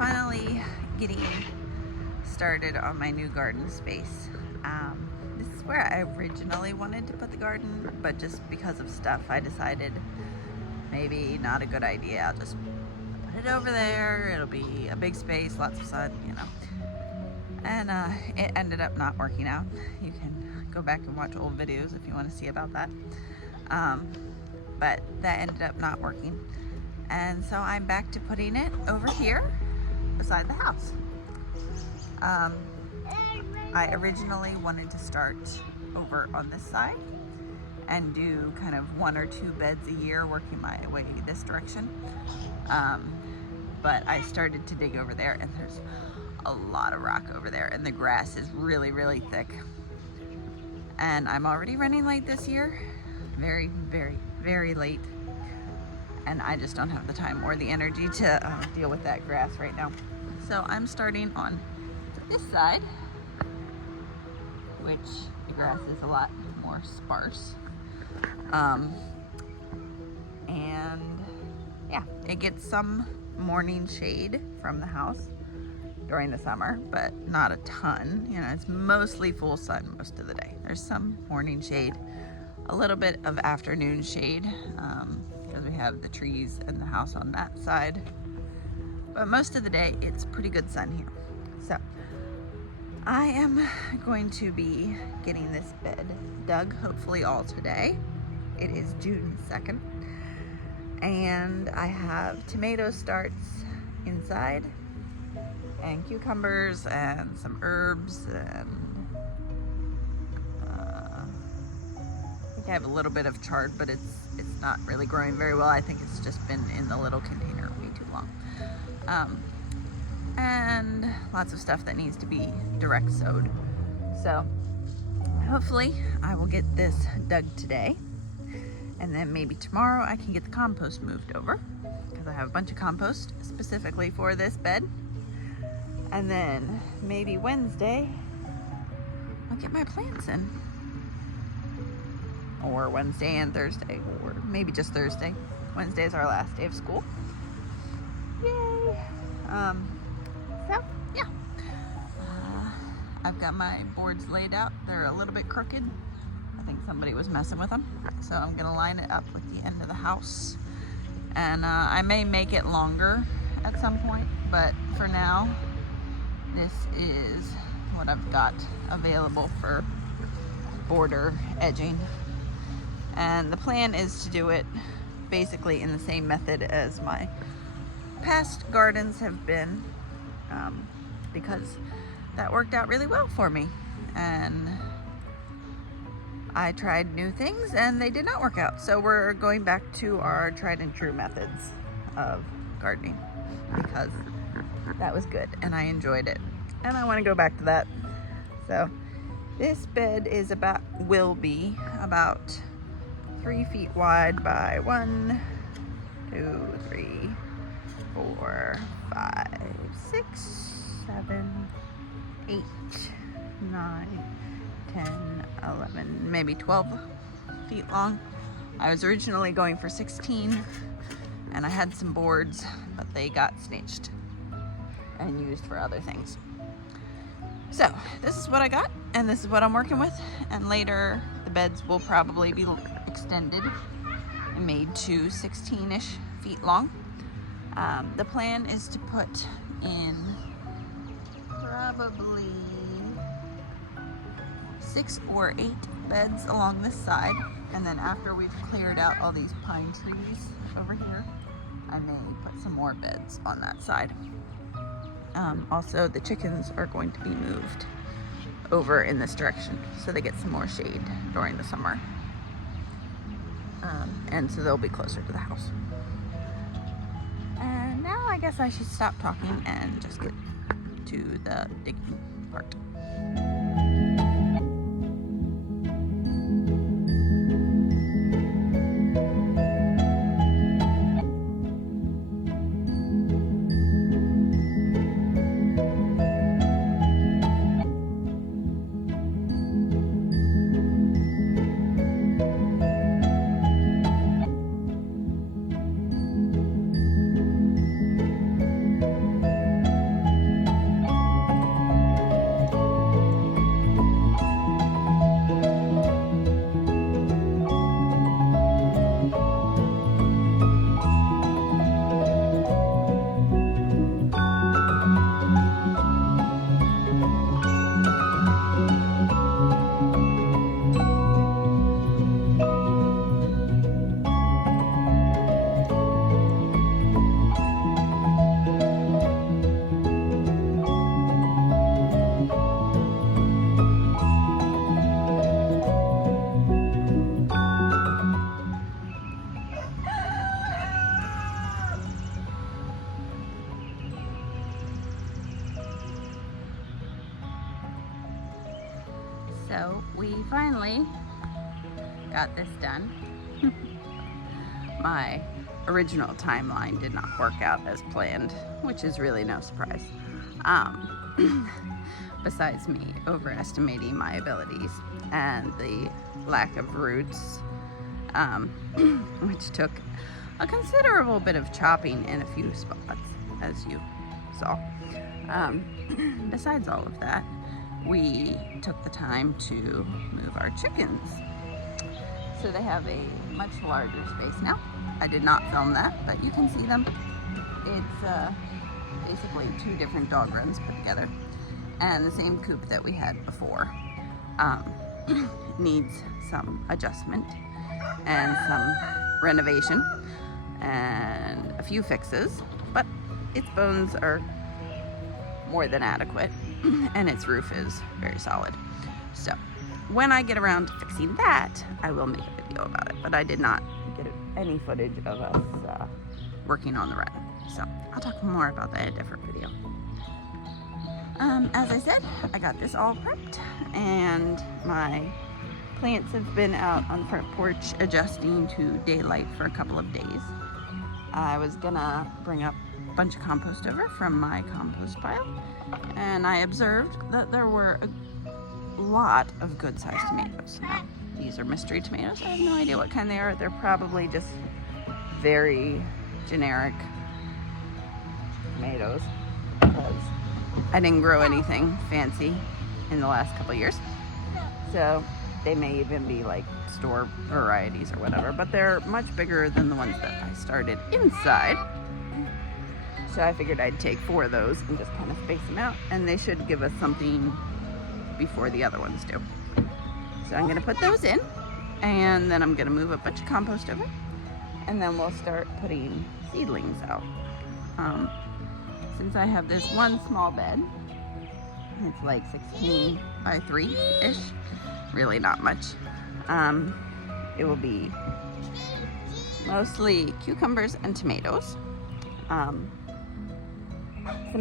finally getting started on my new garden space. This is where I originally wanted to put the garden, but just because of stuff, I decided maybe not a good idea. I'll just put it over there. It'll be a big space, lots of sun, you know. And it ended up not working out. You can go back and watch old videos if you want to see about that. But that ended up not working. And so I'm back to putting it over here beside the house. I originally wanted to start over on this side and do kind of 1 or 2 beds a year, working my way this direction. But I started to dig over there, and there's a lot of rock over there, and the grass is really, really thick. And I'm already running late this year, very, very, very late. And I just don't have the time or the energy to deal with that grass right now. So I'm starting on this side, which the grass is a lot more sparse. And yeah, it gets some morning shade from the house during the summer, but not a ton. You know, it's mostly full sun most of the day. There's some morning shade, a little bit of afternoon shade, because we have the trees and the house on that side. But most of the day, it's pretty good sun here. So I am going to be getting this bed dug, hopefully all today. It is June 2nd. And I have tomato starts inside, and cucumbers, and some herbs, and I think I have a little bit of chard, but it's not really growing very well. I think it's just been in the little container way too long. And lots of stuff that needs to be direct sowed. So hopefully I will get this dug today, and then maybe tomorrow I can get the compost moved over, because I have a bunch of compost specifically for this bed. And then maybe Wednesday I'll get my plants in, or Wednesday and Thursday, or maybe just Thursday. Wednesday is our last day of school. Yay! So yeah, I've got my boards laid out. They're a little bit crooked. I think somebody was messing with them. So I'm gonna line it up with the end of the house. And I may make it longer at some point, but for now, this is what I've got available for border edging. And the plan is to do it basically in the same method as my past gardens have been, because that worked out really well for me. And I tried new things and they did not work out. So we're going back to our tried and true methods of gardening, because that was good and I enjoyed it. And I want to go back to that. So this bed is will be about 3 feet wide by 1, 2, 3, 4, 5, 6, 7, 8, 9, 10, 11, maybe 12 feet long. I was originally going for 16, and I had some boards, but they got snitched and used for other things. So this is what I got, and this is what I'm working with. And later the beds will probably be extended and made to 16-ish feet long. The plan is to put in probably 6 or 8 beds along this side, and then after we've cleared out all these pine trees over here, I may put some more beds on that side. Also, the chickens are going to be moved over in this direction so they get some more shade during the summer, and so they'll be closer to the house. And now I guess I should stop talking and just get to the digging part. So we finally got this done. My original timeline did not work out as planned, which is really no surprise. Besides me overestimating my abilities and the lack of roots, which took a considerable bit of chopping in a few spots, as you saw. Besides all of that, we took the time to move our chickens. So they have a much larger space now. I did not film that, but you can see them. It's basically 2 different dog runs put together, and the same coop that we had before. Needs some adjustment and some renovation and a few fixes, but its bones are more than adequate and its roof is very solid. So when I get around to fixing that, I will make a video about it, but I did not get any footage of us working on the run. So I'll talk more about that in a different video. As I said, I got this all prepped, and my plants have been out on the front porch adjusting to daylight for a couple of days. I was gonna bring up a bunch of compost over from my compost pile, and I observed that there were a lot of good-sized tomatoes. Now, these are mystery tomatoes. I have no idea what kind they are. They're probably just very generic tomatoes, because I didn't grow anything fancy in the last couple of years. So they may even be like store varieties or whatever, but they're much bigger than the ones that I started inside. So I figured I'd take 4 of those and just kind of space them out, and they should give us something before the other ones do. So I'm gonna put those in, and then I'm gonna move a bunch of compost over, and then we'll start putting seedlings out. Since I have this one small bed, it's like 16 by 3-ish, really not much. It will be mostly cucumbers and tomatoes, some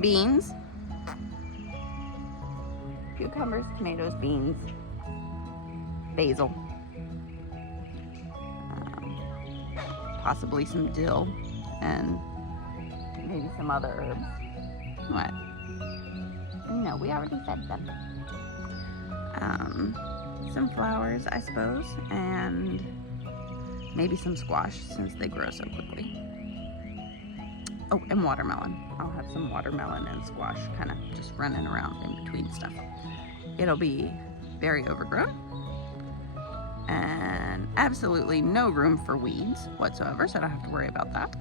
beans, cucumbers, tomatoes, beans, basil, possibly some dill, and maybe some other herbs. What? No, we already fed them. Some flowers, I suppose, and maybe some squash since they grow so quickly. Oh, and watermelon. I'll have some watermelon and squash kind of just running around in between stuff. It'll be very overgrown and absolutely no room for weeds whatsoever, so I don't have to worry about that.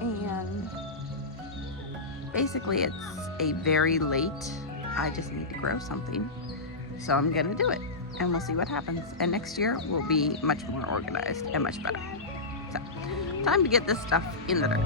And basically it's a very late, I just need to grow something, so I'm gonna do it, and we'll see what happens. And next year will be much more organized and much better. So time to get this stuff in the dirt.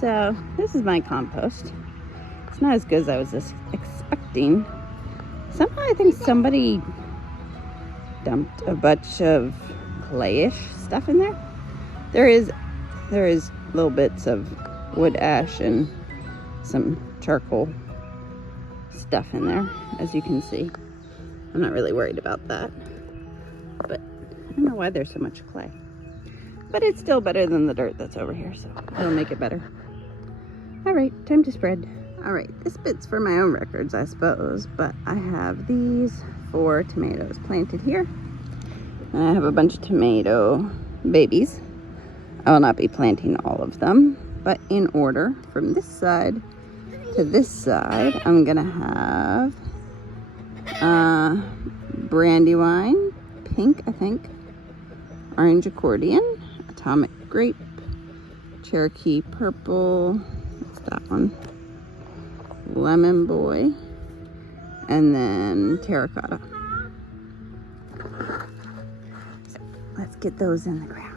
So this is my compost. It's not as good as I was expecting. Somehow I think somebody dumped a bunch of clayish stuff in there. There is little bits of wood ash and some charcoal stuff in there, as you can see. I'm not really worried about that, but I don't know why there's so much clay. But it's still better than the dirt that's over here, so it'll make it better. All right, time to spread. All right, this bit's for my own records, I suppose, but I have these 4 tomatoes planted here. And I have a bunch of tomato babies. I will not be planting all of them, but in order from this side to this side, I'm gonna have Brandywine, pink, I think, orange accordion, atomic grape, Cherokee purple, that one, lemon boy, and then terracotta. So Let's get those in the ground.